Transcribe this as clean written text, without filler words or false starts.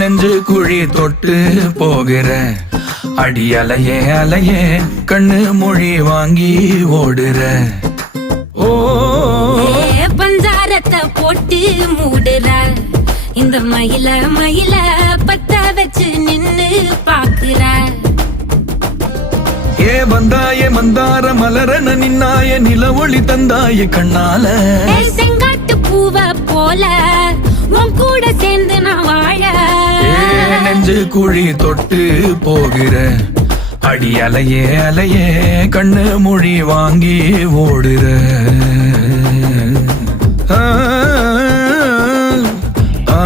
நெஞ்சு குழி தொட்டு போகிற அடி அலையே அலையே கண்ணு மொழி வாங்கி ஓடுற. ஓ பஞ்சாரத்தை போட்டு மூடுற இந்த மயில மயில பத்த வச்சு நின்னு பாக்குற. ஏ வந்தாய மந்தார மலரன நின்னாய நில ஒளி தந்தாய கண்ணால. செங்காட்டு பூவ போல உன் கூட சேர்ந்து நான் வாழ. நெஞ்சு குழி தொட்டு போகிற அடி அலையே அலையே கண்ணு மொழி வாங்கி ஓடுற. ஆ ஆ